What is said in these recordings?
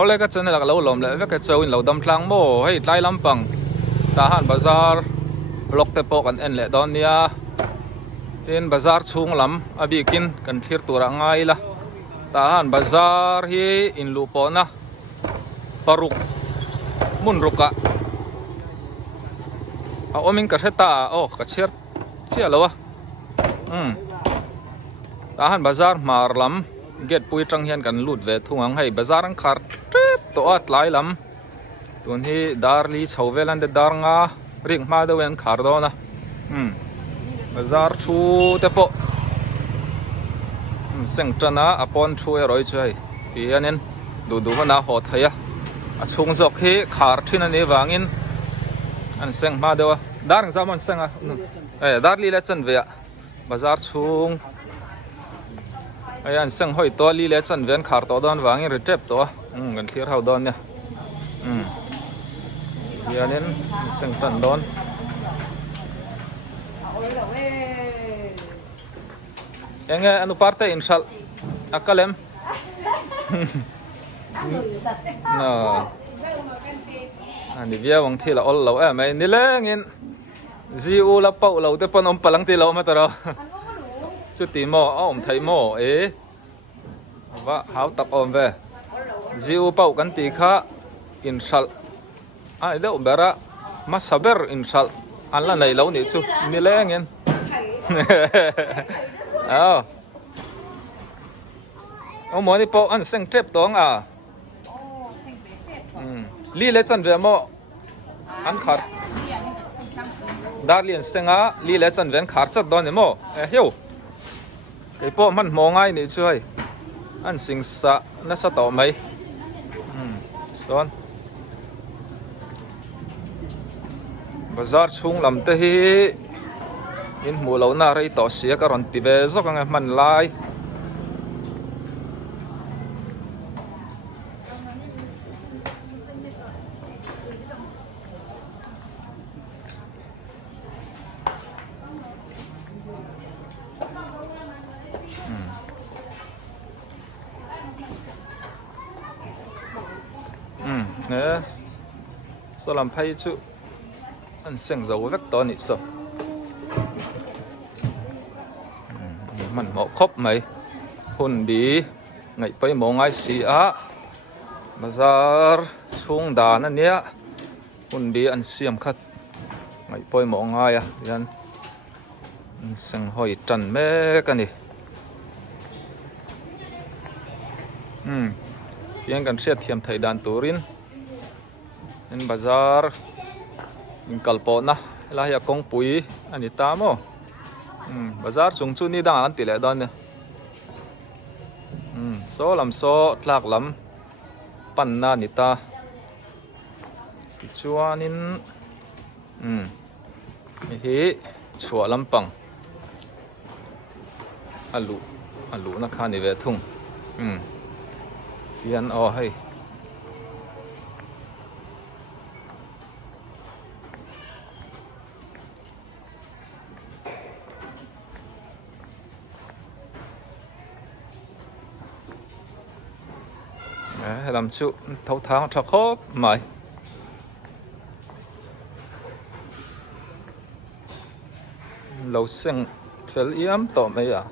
ole ka chane lak lo lom le ve ka chawin lo dam tlang mo hei tlai lampang tahan bazar lok te pok an en le don nia tin bazar chhung lam abikin kan thlir tura ngai la tahan bazar hi in lu po na paruk mun ruka a oming ka heta ka chiar chia lo tahan bazar marlam get pui tang hian kan lut ve thungang hei bazar ang khar trip to at lai lam tun hi darli chhovelan de darnga ring ma de wen khar do na bazar thu te po seng trana apon thu e roi chai pianin du hana ho thaya a chung jok hi khar thin ani wangin an seng ma dewa darng zaman senga darli le chan ve bazar chung ai an seng hoi to li le chan ven khar to don wangin retep to kan clear how don nya pianin seng tan don enge anu parte inshal akalem no ani via wang thila ol lo mai ni lengin ziu la pau lo te pon om palang ti lo ma taro chu ti mo om thai mo wa hau tak om ve ziu pau kan ti kha inshal ai deuh bera masaber inshal an la nei lo ni chu ni lengin ông muốn đi bộ ăn sinh trip đó à li lệ chân về mò ăn khát đã liền sinh á li lệ chân về khát chất đó nè mò hiểu cái bộ mình mò ngay nè chứ hay ăn sinh sa nó sao tao mấy son bazar chung làm thế hi in mùa lâu na rây tỏ xía cả ròn tì về dốc anh mình lại nè số làm phay chứ anh sinh dầu vết to nị sợ mình mỏ khóc mày hôn đi ngày bây mỏ ngay xì á bazar xuống đàn anh nhé hôn đi ăn xiêm khát ngày bây mỏ ngay à anh sinh hỏi trần mẹ cái này tiếng cần xét thiềm thầy đàn turin nên bazar in kalpo na la ya kong pui ani ta mo bazar chung chu ni dang an ti le don ne so lam so tlak lam pan na ni ta ti chuanin hi chua lampang alu na kha ni ve thung pian o hay làm chu thâu tháng cho khó mày lâu sinh phải yếm tổ mấy à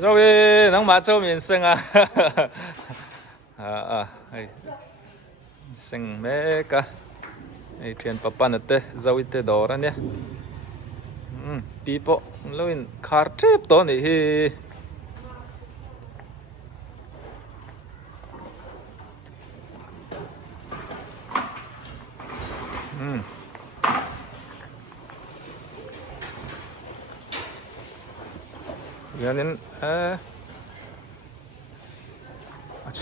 rồi nắng mà châu miền sinh à hay sinh mấy cả hay chuyện papa nè tê dâu tê đỏ ra nhé people loin car trip to ni hi nên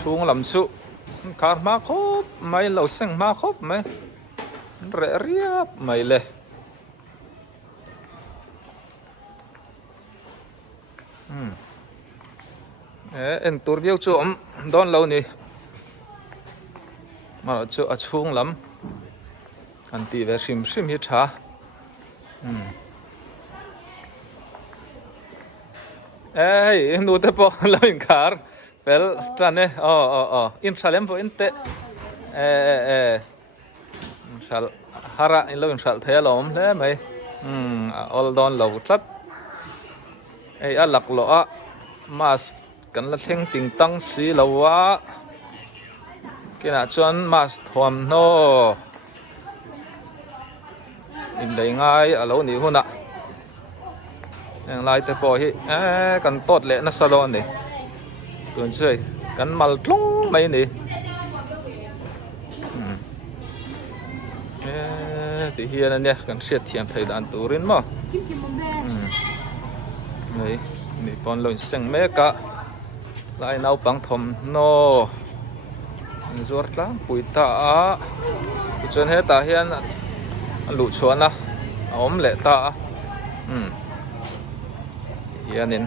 chung làm su car ma khop mai lâu sinh ma khop mai rẻ riap mai le en tur biêu chu don lâu ni mà chu chung lắm anh ti về sim hi cha ê nu te po lo in car pel trane in salem po in te sal hara in lo in sal the lom le mai all don lo tlat ei alak lo a mas kan la theng ting tang si lo wa kina chuan mas thom no in dei ngai alo ni huna lai te po hi kan tot le na salon ni tuần chơi kan mal tlong mai ni thì hiền anh nhé kan siết thiam thầy đàn turin mà này ni pon lo seng me ka lai nau pang thom no zuar tlang pui ta a chuan he ta hian lu chuan a om le ta hianin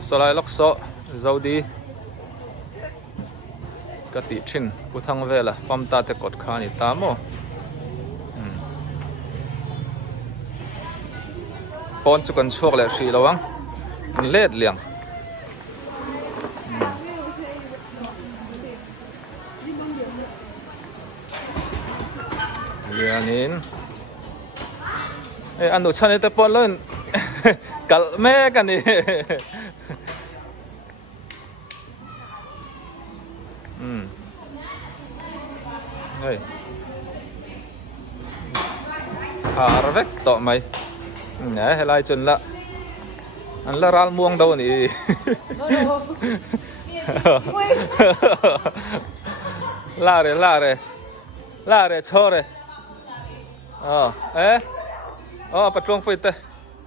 solai lok so zodi kati thin puthang vela famta te kot khani tamo pon chu kan chuak le hri lawang let liang lianin anu chane te pon lon kal me kan ni hey arvek to mai nè helai chun la an la ral muang đâu ni la re chore patlong pui te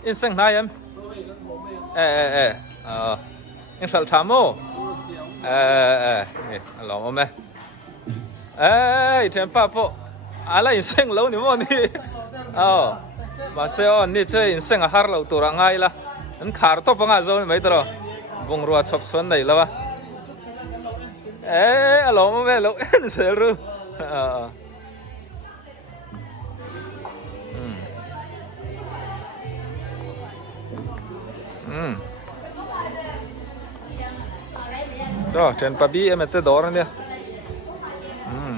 in seng nai em in sal thamo lo mo me thêm pa po ala in seng lo ni mo ni mà xe on ni chơi in seng har lo tu ra ngai la an khar to pa nga zo mai tro bung ruwa chok chon nei la wa lo mo me lo en se ru rồi trên pabi em te dor nè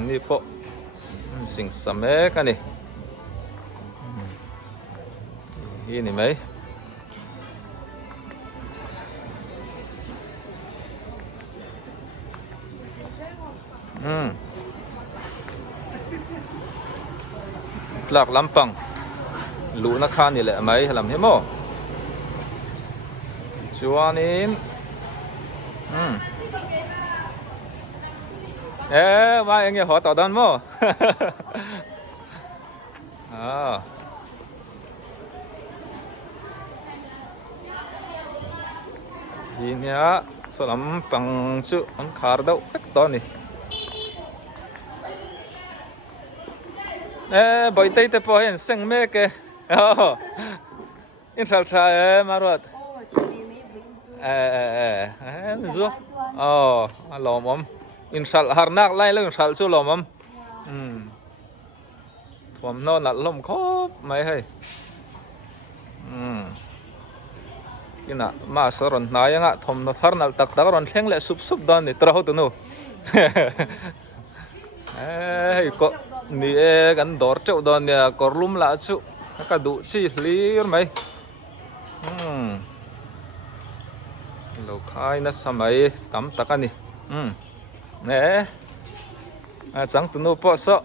ni po sing same ka ni ini mai tlak lampang lu na khan ni le mai halam he mo chuanin mai anh nghe họ tỏ đàn mò ini ya salam pangcu on kardau to ni boy tay te po hen seng me ke in sal cha marot zo lo mom in sal har nak lai lo sal chu lo mom thom no nat lom khop mai hay kina ma saron na yanga thom no thar nal tak tak ron thleng le sup sup dan ni tra ho tu nu ko ni kan dor cheu don ya korlum la chu ka du chi hlir mai lo khai na samai tam takani nè chẳng tu nu po so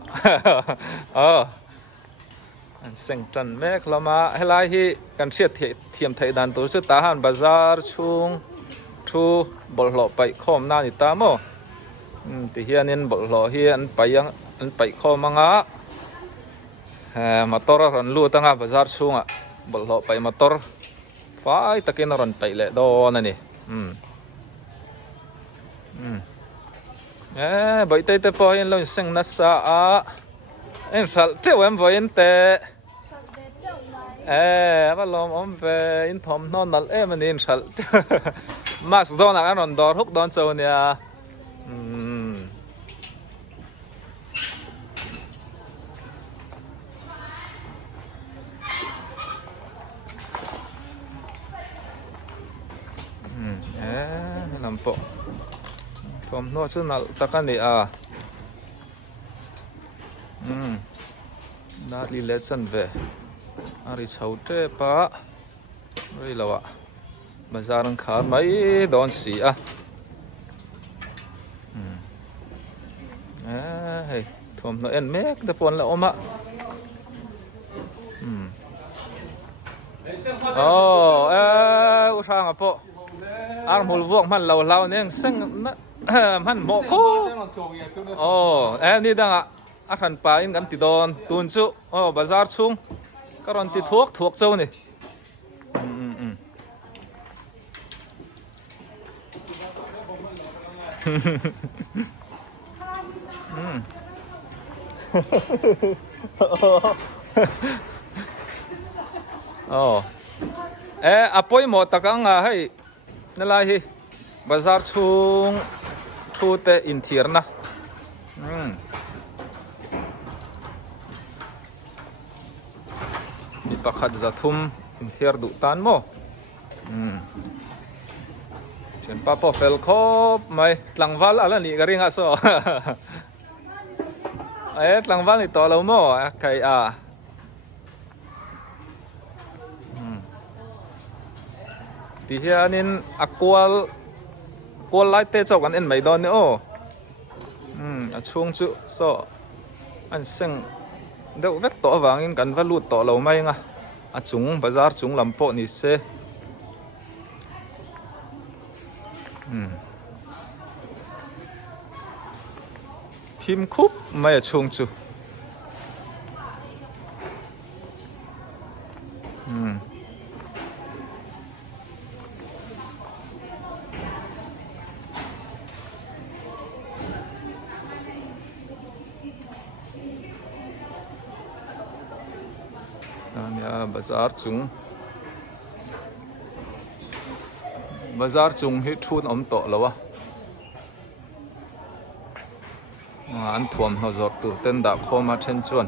seng trần mek lama helai hi kan siat thiam thai dan tu chu tahan bazar Chhung thu bol lo pai khom na ni ta mo ti hianin bol lo hi an pai khom anga motor ron lu tanga bazar Chhung a bol lo pai motor fai takin ron pai le do na ni bởi tay te po hin lo seng na sa a en sal treu em voi en te va lom om ve in thom non nal em an in sal mas don an on dor huk don so nia po thom no chu nal takani a na li lesson ve ari chaute pa rei lawa bazar ang khar mai don si a hey thom no en mek te pon la oma u sang a po ar mul vuông man lâu lâu neng seng man mo ko ni dang a khan pa in kan ti don tun chu bazar chung karon ti thuốc châu ni apoi mo takang hay nalai bazar chung thu te in thir na ni pakhat zathum in thir du tan mo chen pa po fel khop mai tlangwal ala ni garinga so tlangwal ni to lo mo kai thì hiện nên aqual light te chọc anh mấy đòn nữa chung chữ so anh sinh đậu vét tỏ vàng in cần vắt lụt tỏ lầu may nga chúng bazar chúng làm bộ ni se phim khúc may chung chữ bazar chung hi thun om to lawa an thuam no zor tu ten da khoma then chuan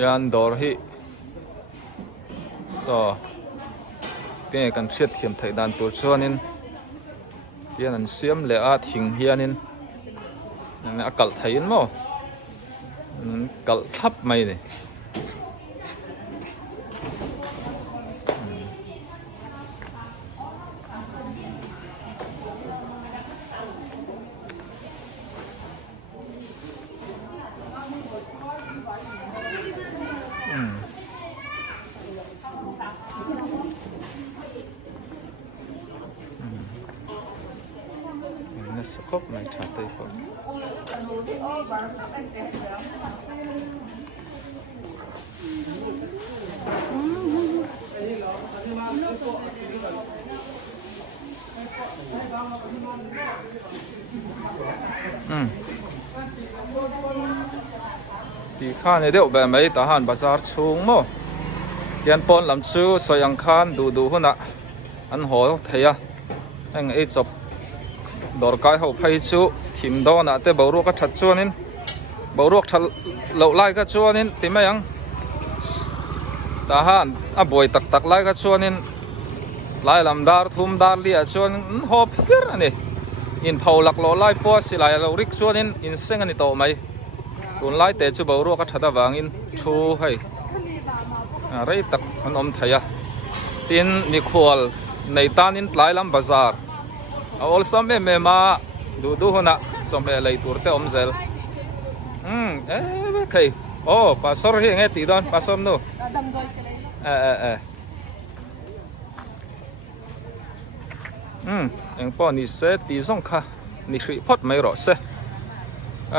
yan dor hi so cái kan siết thiam thai dan tur chuanin tian an siam le a thing hianin an akal thain mo kal thap mai ni Sekop mai chatai ko thì khan ne deuh ba mai tahan bazar chung mo kian pon lam chu soyang khan du huna an ho theya ang e chop dor kai ho phai chu thim do na te boru ka that chuanin boruak thal lo lai ka chuanin timayang tahan a boi tak lai ka chuanin lai lam dar thum dar lia chuan ho phir ani in phaulak lo lai po silai lo rik chuanin in seng ani to mai tun lai te chu boruak ka thada wangin thu hai rei tak an om thaya tin mi khwal nei tanin tlai lam bazar all some ma du hona some lei turte omzel okay pasor hi nge ti don pasom no en po ni se ti song kha ni khri phot mai ro se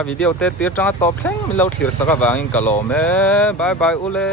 video te tir tanga top thleng mi lo thlir saka wangin kalo me bye bye ule